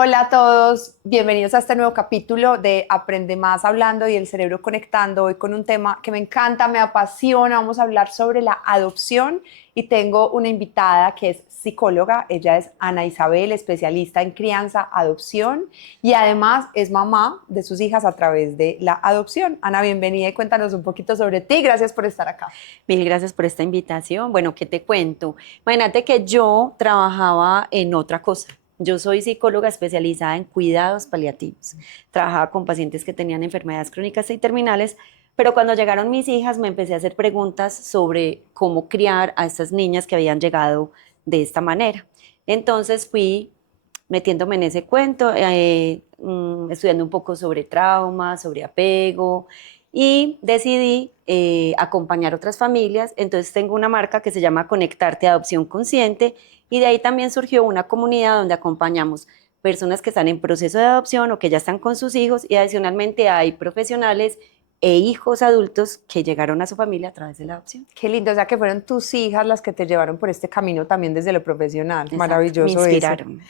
Hola a todos, bienvenidos a este nuevo capítulo de Aprende Más Hablando y el Cerebro Conectando. Hoy con un tema que me encanta, me apasiona. Vamos a hablar sobre la adopción y tengo una invitada que es psicóloga. Ella es Ana Isabel, especialista en crianza, adopción y además es mamá de sus hijas a través de la adopción. Ana, bienvenida y cuéntanos un poquito sobre ti. Gracias por estar acá. Mil gracias por esta invitación. Bueno, ¿qué te cuento? Imagínate que yo trabajaba en otra cosa. Yo soy psicóloga especializada en cuidados paliativos. Trabajaba con pacientes que tenían enfermedades crónicas y terminales, pero cuando llegaron mis hijas me empecé a hacer preguntas sobre cómo criar a estas niñas que habían llegado de esta manera. Entonces fui metiéndome en ese cuento, estudiando un poco sobre trauma, sobre apego y decidí acompañar otras familias. Entonces tengo una marca que se llama Conectarte Adopción Consciente y de ahí también surgió una comunidad donde acompañamos personas que están en proceso de adopción o que ya están con sus hijos y adicionalmente hay profesionales e hijos adultos que llegaron a su familia a través de la adopción. Qué lindo, o sea que fueron tus hijas las que te llevaron por este camino también desde lo profesional. Exacto, me Maravilloso eso. inspiraron.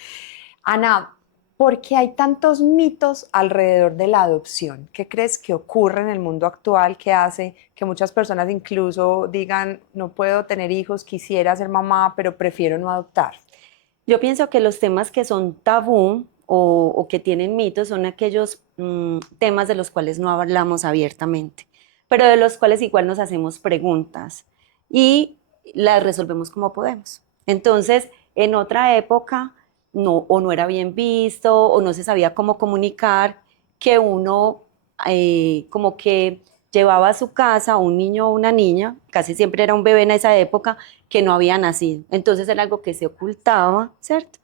Ana, ¿por qué hay tantos mitos alrededor de la adopción? ¿Qué crees que ocurre en el mundo actual que hace que muchas personas incluso digan, no puedo tener hijos, quisiera ser mamá, pero prefiero no adoptar? Yo pienso que los temas que son tabú o que tienen mitos son aquellos temas de los cuales no hablamos abiertamente, pero de los cuales igual nos hacemos preguntas y las resolvemos como podemos. Entonces, en otra época, no, o no era bien visto o no se sabía cómo comunicar que uno como que llevaba a su casa un niño o una niña, casi siempre era un bebé en esa época, que no había nacido. Entonces era algo que se ocultaba, ¿cierto?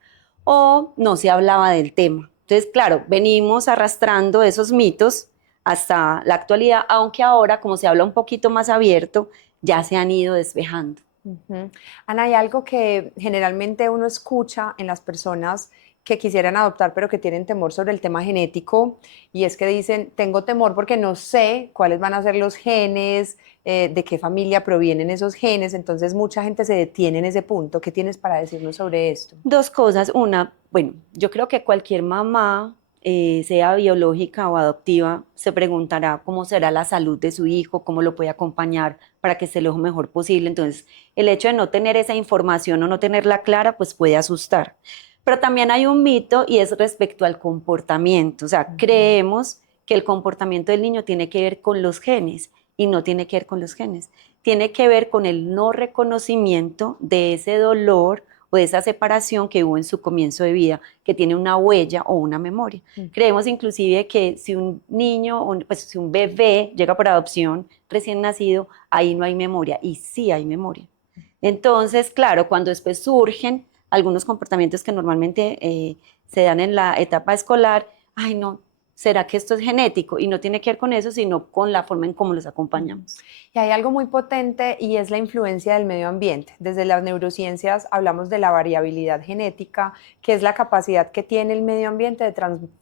O no se hablaba del tema. Entonces, claro, venimos arrastrando esos mitos hasta la actualidad, aunque ahora, como se habla un poquito más abierto, ya se han ido despejando. Ujú. Ana, hay algo que generalmente uno escucha en las personas que quisieran adoptar, pero que tienen temor sobre el tema genético, y es que dicen, tengo temor porque no sé cuáles van a ser los genes, de qué familia provienen esos genes, entonces mucha gente se detiene en ese punto. ¿Qué tienes para decirnos sobre esto? Dos cosas. Una, bueno, yo creo que cualquier mamá, sea biológica o adoptiva, se preguntará cómo será la salud de su hijo, cómo lo puede acompañar para que esté lo mejor posible. Entonces, el hecho de no tener esa información o no tenerla clara, pues puede asustar. Pero también hay un mito y es respecto al comportamiento. O sea, Ujú. creemos que el comportamiento del niño tiene que ver con los genes y no tiene que ver con los genes. Tiene que ver con el no reconocimiento de ese dolor o de esa separación que hubo en su comienzo de vida, que tiene una huella o una memoria. Creemos inclusive que si un niño, pues si un bebé llega por adopción recién nacido, ahí no hay memoria, y sí hay memoria. Entonces, claro, cuando después surgen algunos comportamientos que normalmente se dan en la etapa escolar, ay no, ¿será que esto es genético? Y no tiene que ver con eso, sino con la forma en cómo los acompañamos. Y hay algo muy potente y es la influencia del medio ambiente. Desde las neurociencias hablamos de la variabilidad genética, que es la capacidad que tiene el medio ambiente de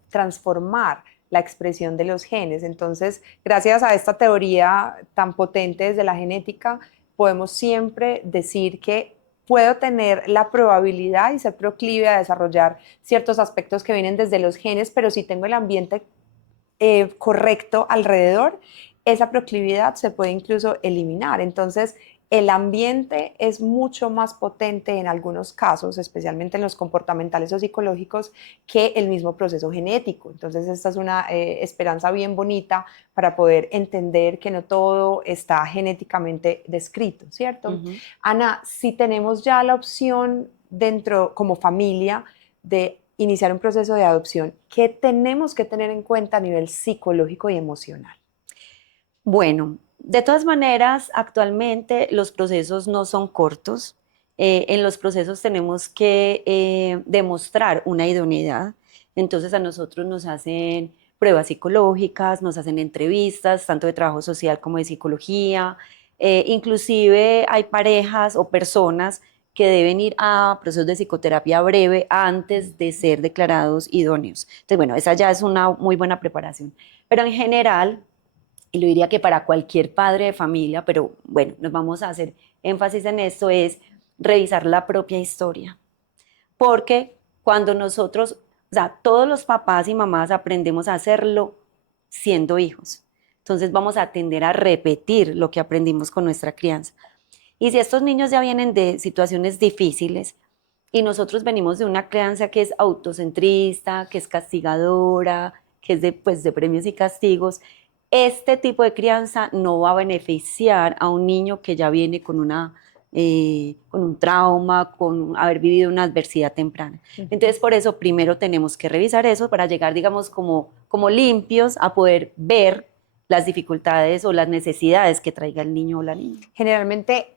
transformar la expresión de los genes. Entonces, gracias a esta teoría tan potente desde la genética, podemos siempre decir que puedo tener la probabilidad y ser proclive a desarrollar ciertos aspectos que vienen desde los genes, pero si tengo el ambiente correcto alrededor, esa proclividad se puede incluso eliminar. Entonces, el ambiente es mucho más potente en algunos casos, especialmente en los comportamentales o psicológicos, que el mismo proceso genético. Entonces, esta es una esperanza bien bonita para poder entender que no todo está genéticamente descrito, ¿cierto? Ujú. Ana, si tenemos ya la opción dentro, como familia, de iniciar un proceso de adopción, ¿qué tenemos que tener en cuenta a nivel psicológico y emocional? Bueno, de todas maneras, actualmente los procesos no son cortos. En los procesos tenemos que demostrar una idoneidad. Entonces a nosotros nos hacen pruebas psicológicas, nos hacen entrevistas, tanto de trabajo social como de psicología. Inclusive hay parejas o personas que deben ir a procesos de psicoterapia breve antes de ser declarados idóneos. Entonces, bueno, esa ya es una muy buena preparación. Pero en general, y lo diría que para cualquier padre de familia, pero bueno, nos vamos a hacer énfasis en esto, es revisar la propia historia. Porque cuando nosotros O sea, todos los papás y mamás aprendemos a hacerlo siendo hijos. Entonces vamos a tender a repetir lo que aprendimos con nuestra crianza. Y si estos niños ya vienen de situaciones difíciles y nosotros venimos de una crianza que es autocentrista, que es castigadora, que es de, pues, de premios y castigos, este tipo de crianza no va a beneficiar a un niño que ya viene con un trauma, con haber vivido una adversidad temprana. Entonces, por eso primero tenemos que revisar eso para llegar, digamos, como limpios a poder ver las dificultades o las necesidades que traiga el niño o la niña. Generalmente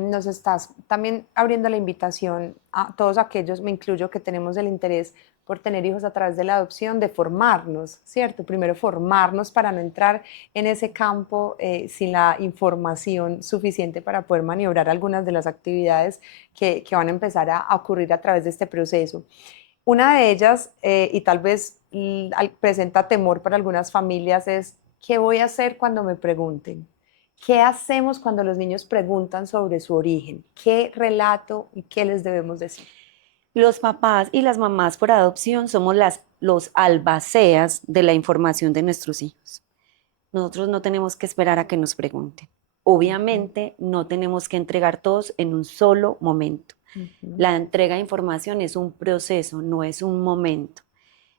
nos estás también abriendo la invitación a todos aquellos, me incluyo, que tenemos el interés por tener hijos a través de la adopción, de formarnos, ¿cierto? Primero formarnos para no entrar en ese campo sin la información suficiente para poder maniobrar algunas de las actividades que van a empezar a ocurrir a través de este proceso. Una de ellas, y tal vez presenta temor para algunas familias, es ¿qué voy a hacer cuando me pregunten? ¿Qué hacemos cuando los niños preguntan sobre su origen? ¿Qué relato y qué les debemos decir? Los papás y las mamás por adopción somos los albaceas de la información de nuestros hijos. Nosotros no tenemos que esperar a que nos pregunten. Obviamente no tenemos que entregar todos en un solo momento. La entrega de información es un proceso, no es un momento.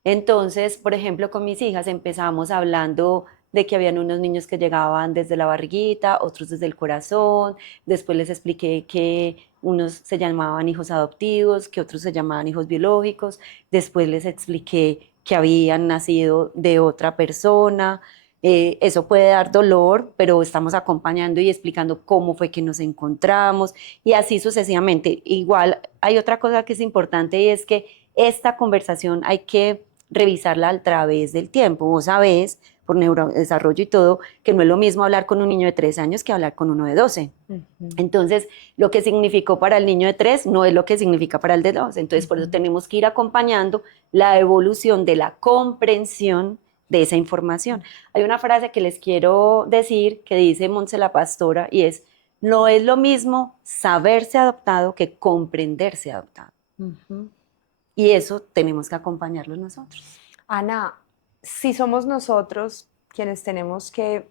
Entonces, por ejemplo, con mis hijas empezamos hablando de que habían unos niños que llegaban desde la barriguita, otros desde el corazón. Después les expliqué que unos se llamaban hijos adoptivos, que otros se llamaban hijos biológicos. Después les expliqué que habían nacido de otra persona. Eso puede dar dolor, pero estamos acompañando y explicando cómo fue que nos encontramos y así sucesivamente. Igual hay otra cosa que es importante y es que esta conversación hay que revisarla a través del tiempo. Vos sabés, por neurodesarrollo y todo, que no es lo mismo hablar con un niño de 3 años que hablar con uno de 12. Entonces, lo que significó para el niño de 3 no es lo que significa para el de 12. Entonces, por eso tenemos que ir acompañando la evolución de la comprensión de esa información. Hay una frase que les quiero decir que dice Montse la Pastora y es: no es lo mismo saberse adoptado que comprenderse adoptado. Y eso tenemos que acompañarlos nosotros. Ana, si somos nosotros quienes tenemos que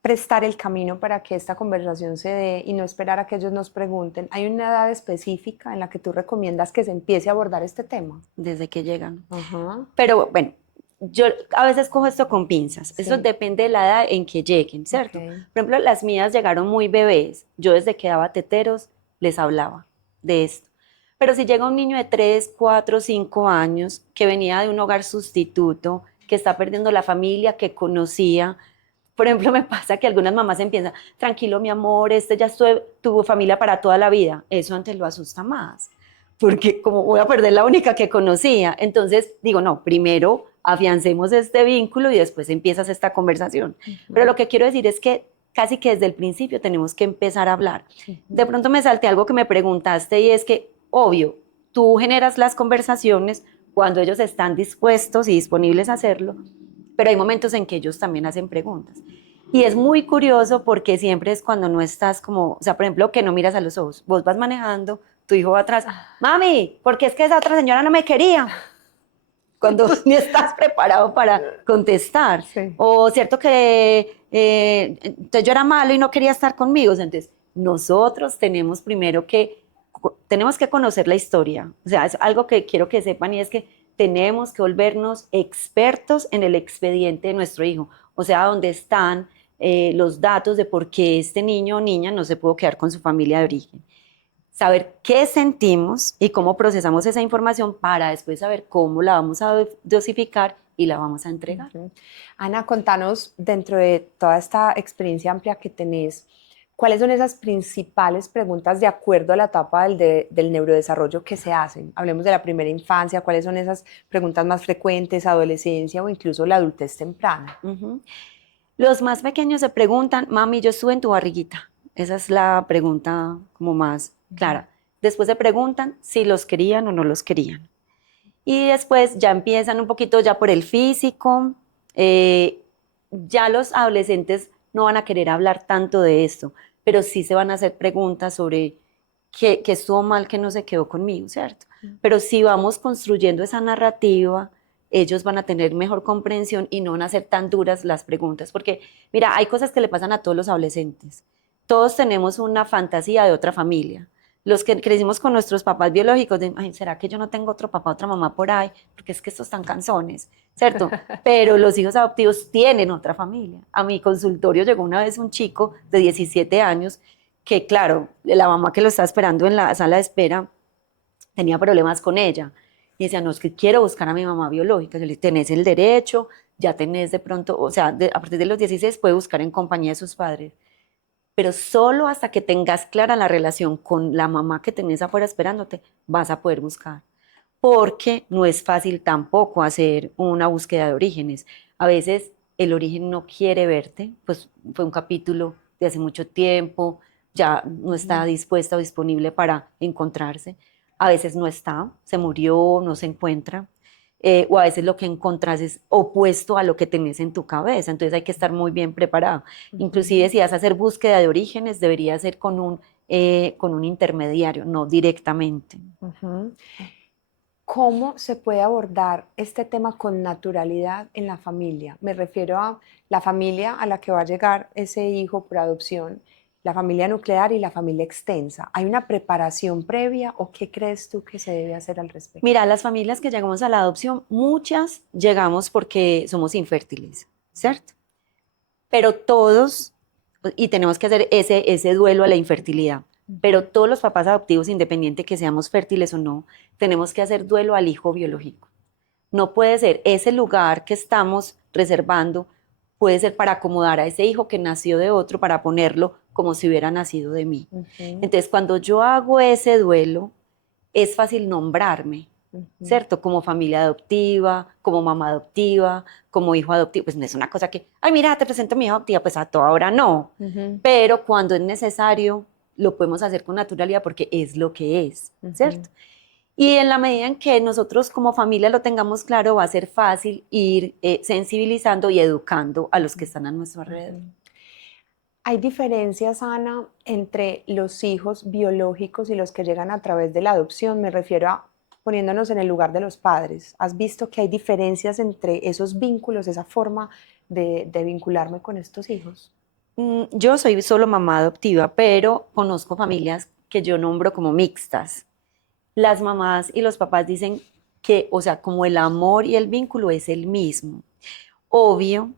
prestar el camino para que esta conversación se dé y no esperar a que ellos nos pregunten, ¿hay una edad específica en la que tú recomiendas que se empiece a abordar este tema? Desde que llegan. Pero bueno, yo a veces cojo esto con pinzas. Sí. Eso depende de la edad en que lleguen, ¿cierto? Por ejemplo, las mías llegaron muy bebés. Yo desde que daba teteros les hablaba de esto. Pero si llega un niño de 3, 4, 5 años que venía de un hogar sustituto, que está perdiendo la familia que conocía, por ejemplo, me pasa que algunas mamás empiezan: tranquilo, mi amor, ya tuvo familia para toda la vida. Eso antes lo asusta más, porque como voy a perder la única que conocía. Entonces digo, no, primero afiancemos este vínculo y después empiezas esta conversación. Pero lo que quiero decir es que casi que desde el principio tenemos que empezar a hablar. De pronto me salté algo que me preguntaste y es que, obvio, tú generas las conversaciones cuando ellos están dispuestos y disponibles a hacerlo, pero hay momentos en que ellos también hacen preguntas. Y es muy curioso porque siempre es cuando no estás como, o sea, por ejemplo, que no miras a los ojos. Vos vas manejando, tu hijo va atrás: mami, ¿por qué es que esa otra señora no me quería? Cuando ni estás preparado para contestar. Sí. O cierto que entonces yo era malo y no quería estar conmigo. Entonces, nosotros tenemos primero que conocer la historia. O sea, es algo que quiero que sepan y es que tenemos que volvernos expertos en el expediente de nuestro hijo. O sea, donde están los datos de por qué este niño o niña no se pudo quedar con su familia de origen. Saber qué sentimos y cómo procesamos esa información para después saber cómo la vamos a dosificar y la vamos a entregar. Ana, contanos, dentro de toda esta experiencia amplia que tenés, ¿cuáles son esas principales preguntas de acuerdo a la etapa del neurodesarrollo que se hacen? Hablemos de la primera infancia, ¿cuáles son esas preguntas más frecuentes, adolescencia o incluso la adultez temprana? Los más pequeños se preguntan: mami, yo estuve en tu barriguita. Esa es la pregunta como más clara. Después se preguntan si los querían o no los querían. Y después ya empiezan un poquito ya por el físico. Ya los adolescentes no van a querer hablar tanto de esto, pero sí se van a hacer preguntas sobre que estuvo mal, que no se quedó conmigo, ¿cierto? Pero si vamos construyendo esa narrativa, ellos van a tener mejor comprensión y no van a ser tan duras las preguntas, porque mira, hay cosas que le pasan a todos los adolescentes. Todos tenemos una fantasía de otra familia. Los que crecimos con nuestros papás biológicos, de, ay, ¿será que yo no tengo otro papá, otra mamá por ahí? Porque es que estos están canzones, ¿cierto? Pero los hijos adoptivos tienen otra familia. A mi consultorio llegó una vez un chico de 17 años que, claro, la mamá que lo estaba esperando en la sala de espera tenía problemas con ella. Y decía, no, es que quiero buscar a mi mamá biológica. Yo le dije, tenés el derecho, ya tenés de pronto, o sea, a partir de los 16 puede buscar en compañía de sus padres, pero solo hasta que tengas clara la relación con la mamá que tenés afuera esperándote, vas a poder buscar. Porque no es fácil tampoco hacer una búsqueda de orígenes. A veces el origen no quiere verte, pues fue un capítulo de hace mucho tiempo, ya no está dispuesta o disponible para encontrarse. A veces no está, se murió, no se encuentra. O a veces lo que encontrás es opuesto a lo que tenés en tu cabeza, entonces hay que estar muy bien preparado. Inclusive si vas a hacer búsqueda de orígenes, debería ser con un intermediario, no directamente. ¿Cómo se puede abordar este tema con naturalidad en la familia? Me refiero a la familia a la que va a llegar ese hijo por adopción, la familia nuclear y la familia extensa. ¿Hay una preparación previa o qué crees tú que se debe hacer al respecto? Mira, las familias que llegamos a la adopción, muchas llegamos porque somos infértiles, ¿cierto? Pero todos, y tenemos que hacer ese duelo a la infertilidad, pero todos los papás adoptivos, independiente que seamos fértiles o no, tenemos que hacer duelo al hijo biológico. No puede ser ese lugar que estamos reservando, puede ser para acomodar a ese hijo que nació de otro, para ponerlo como si hubiera nacido de mí. Entonces, cuando yo hago ese duelo, es fácil nombrarme, ¿cierto? Como familia adoptiva, como mamá adoptiva, como hijo adoptivo. Pues no es una cosa que, ay, mira, te presento a mi hija adoptiva, pues a toda hora no. Pero cuando es necesario, lo podemos hacer con naturalidad porque es lo que es, ¿cierto? Y en la medida en que nosotros como familia lo tengamos claro, va a ser fácil ir sensibilizando y educando a los que están a nuestro alrededor. ¿Hay diferencias, Ana, entre los hijos biológicos y los que llegan a través de la adopción? Me refiero a poniéndonos en el lugar de los padres. ¿Has visto que hay diferencias entre esos vínculos, esa forma de vincularme con estos hijos? Yo soy solo mamá adoptiva, pero conozco familias que yo nombro como mixtas. Las mamás y los papás dicen que, o sea, como el amor y el vínculo es el mismo. Obvio,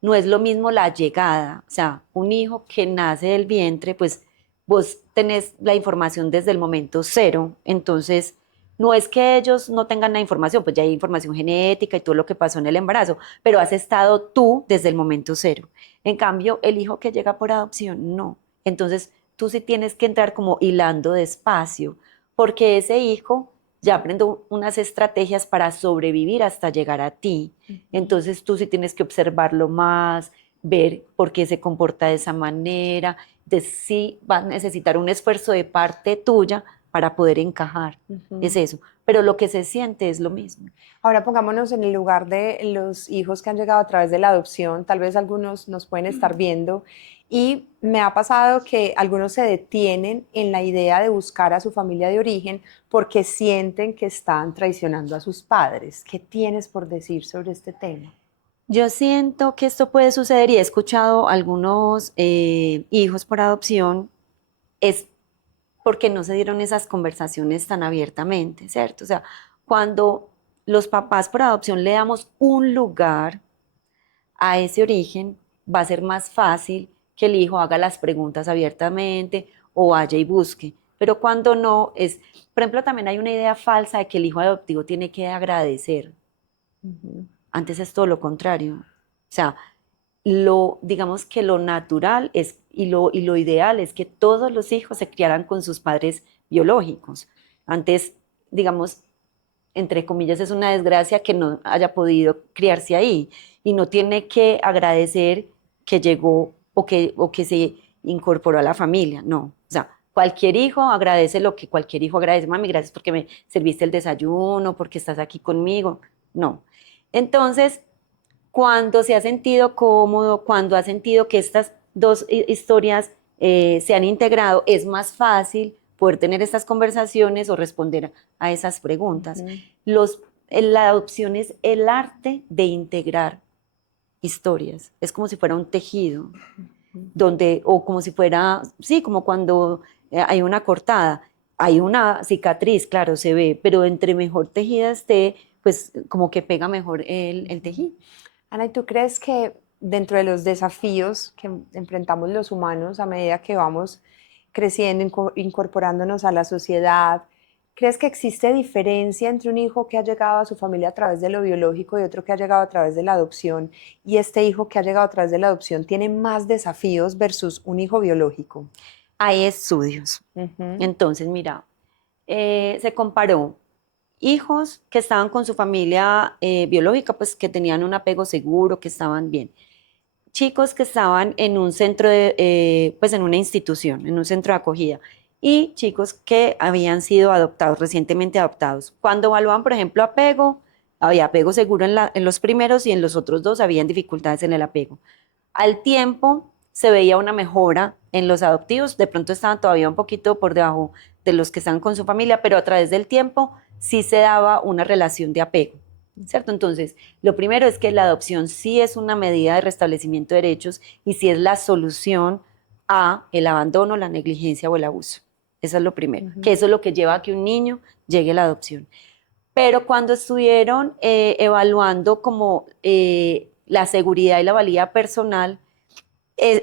no es lo mismo la llegada, o sea, un hijo que nace del vientre, pues vos tenés la información desde el momento cero, entonces no es que ellos no tengan la información, pues ya hay información genética y todo lo que pasó en el embarazo, pero has estado tú desde el momento cero. En cambio, el hijo que llega por adopción, no. Entonces, tú sí tienes que entrar como hilando despacio, porque ese hijo ya aprendió unas estrategias para sobrevivir hasta llegar a ti. Entonces tú sí tienes que observarlo más, ver por qué se comporta de esa manera. Entonces sí va a necesitar un esfuerzo de parte tuya para poder encajar. Es eso. Pero lo que se siente es lo mismo. Ahora pongámonos en el lugar de los hijos que han llegado a través de la adopción. Tal vez algunos nos pueden estar viendo y me ha pasado que algunos se detienen en la idea de buscar a su familia de origen porque sienten que están traicionando a sus padres. ¿Qué tienes por decir sobre este tema? Yo siento que esto puede suceder y he escuchado algunos hijos por adopción, es porque no se dieron esas conversaciones tan abiertamente, ¿cierto? O sea, cuando los papás por adopción le damos un lugar a ese origen, va a ser más fácil que el hijo haga las preguntas abiertamente o vaya y busque. Pero cuando no, es, por ejemplo, también hay una idea falsa de que el hijo adoptivo tiene que agradecer. Antes es todo lo contrario. O sea, digamos que lo natural es, y lo ideal es que todos los hijos se criaran con sus padres biológicos. Antes, digamos, entre comillas, es una desgracia que no haya podido criarse ahí y no tiene que agradecer que llegó o que se incorporó a la familia, no. O sea, cualquier hijo agradece lo que cualquier hijo agradece. Mami, gracias porque me serviste el desayuno, porque estás aquí conmigo. No. Entonces, cuando se ha sentido cómodo, cuando ha sentido que estas dos historias se han integrado, es más fácil poder tener estas conversaciones o responder a esas preguntas. Ujú. La adopción es el arte de integrar historias, es como si fuera un tejido, donde, o como si fuera, sí, como cuando hay una cortada, hay una cicatriz, claro, se ve, pero entre mejor tejida esté, pues como que pega mejor el tejido. Ana, ¿y tú crees que dentro de los desafíos que enfrentamos los humanos a medida que vamos creciendo, incorporándonos a la sociedad, crees que existe diferencia entre un hijo que ha llegado a su familia a través de lo biológico y otro que ha llegado a través de la adopción? Y este hijo que ha llegado a través de la adopción tiene más desafíos versus un hijo biológico. Hay estudios. Ujú. Entonces, mira, se comparó hijos que estaban con su familia biológica, pues que tenían un apego seguro, que estaban bien. Chicos que estaban en un centro pues en una institución, en un centro de acogida, y chicos que habían sido adoptados, recientemente adoptados. Cuando evaluaban, por ejemplo, apego, había apego seguro en los primeros y en los otros dos habían dificultades en el apego. Al tiempo se veía una mejora en los adoptivos, de pronto estaban todavía un poquito por debajo de los que están con su familia, pero a través del tiempo sí se daba una relación de apego, ¿cierto? Entonces, lo primero es que la adopción sí es una medida de restablecimiento de derechos y sí es la solución a el abandono, la negligencia o el abuso. Eso es lo primero, que Ujú. eso es lo que lleva a que un niño llegue a la adopción. Pero cuando estuvieron evaluando como la seguridad y la valía personal,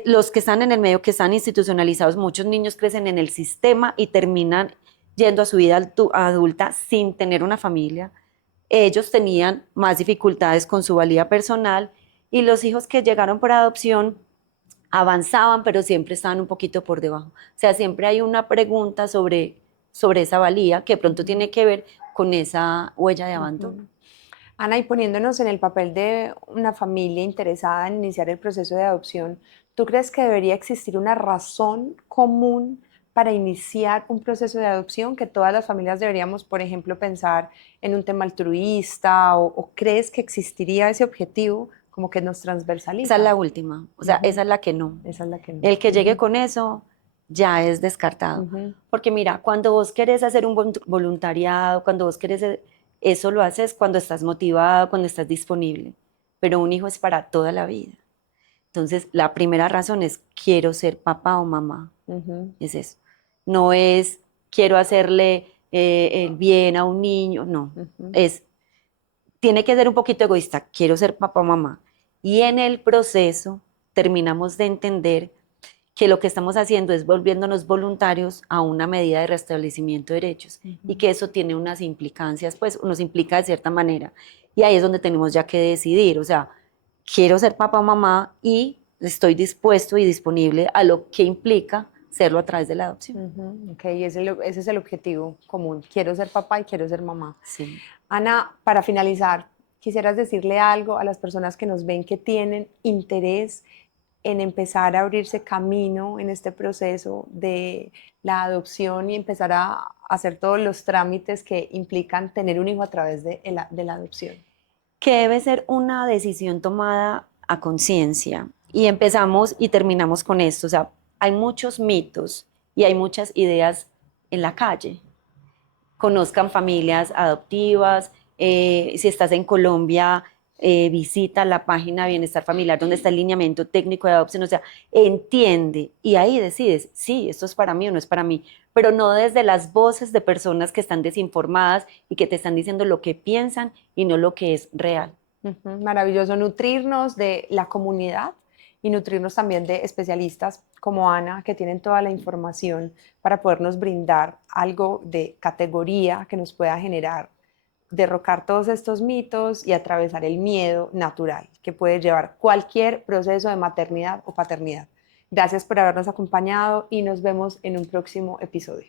los que están en el medio, que están institucionalizados, muchos niños crecen en el sistema y terminan yendo a su vida adulta sin tener una familia. Ellos tenían más dificultades con su valía personal y los hijos que llegaron por adopción avanzaban, pero siempre estaban un poquito por debajo. O sea, siempre hay una pregunta sobre esa valía que de pronto Ujú. tiene que ver con esa huella de abandono. Ujú. Ana, y poniéndonos en el papel de una familia interesada en iniciar el proceso de adopción, ¿tú crees que debería existir una razón común para iniciar un proceso de adopción? ¿Que todas las familias deberíamos, por ejemplo, pensar en un tema altruista o crees que existiría ese objetivo como que nos Esa es transversaliza? la última, o sea, esa Ujú. es la que no. Esa es la que no. El que llegue Ujú. con eso ya es descartado. Ujú. Porque mira, cuando vos querés hacer un voluntariado, cuando vos querés, eso lo haces cuando estás motivado, cuando estás disponible. Pero un hijo es para toda la vida. Entonces, la primera razón es quiero ser papá o mamá. Ujú. Es eso. No es quiero hacerle el bien a un niño, no. Ujú. Es tiene que ser un poquito egoísta, quiero ser papá o mamá. Y en el proceso terminamos de entender que lo que estamos haciendo es volviéndonos voluntarios a una medida de restablecimiento de derechos y Ujú. que eso tiene unas implicancias, pues nos implica de cierta manera. Y ahí es donde tenemos ya que decidir, o sea, quiero ser papá o mamá y estoy dispuesto y disponible a lo que implica serlo a través de la adopción. Ujú. Ok, ese es el objetivo común. Quiero ser papá y quiero ser mamá. Sí. Ana, para finalizar, ¿quisieras decirle algo a las personas que nos ven que tienen interés en empezar a abrirse camino en este proceso de la adopción y empezar a hacer todos los trámites que implican tener un hijo a través de la adopción? Que debe ser una decisión tomada a conciencia. Y empezamos y terminamos con esto. O sea, hay muchos mitos y hay muchas ideas en la calle. Conozcan familias adoptivas. Si estás en Colombia, visita la página Bienestar Familiar donde está el lineamiento técnico de adopción. O sea, entiende y ahí decides, sí, esto es para mí o no es para mí, pero no desde las voces de personas que están desinformadas y que te están diciendo lo que piensan y no lo que es real. Ujú. Maravilloso nutrirnos de la comunidad y nutrirnos también de especialistas como Ana, que tienen toda la información para podernos brindar algo de categoría que nos pueda generar, derrocar todos estos mitos y atravesar el miedo natural que puede llevar cualquier proceso de maternidad o paternidad. Gracias por habernos acompañado y nos vemos en un próximo episodio.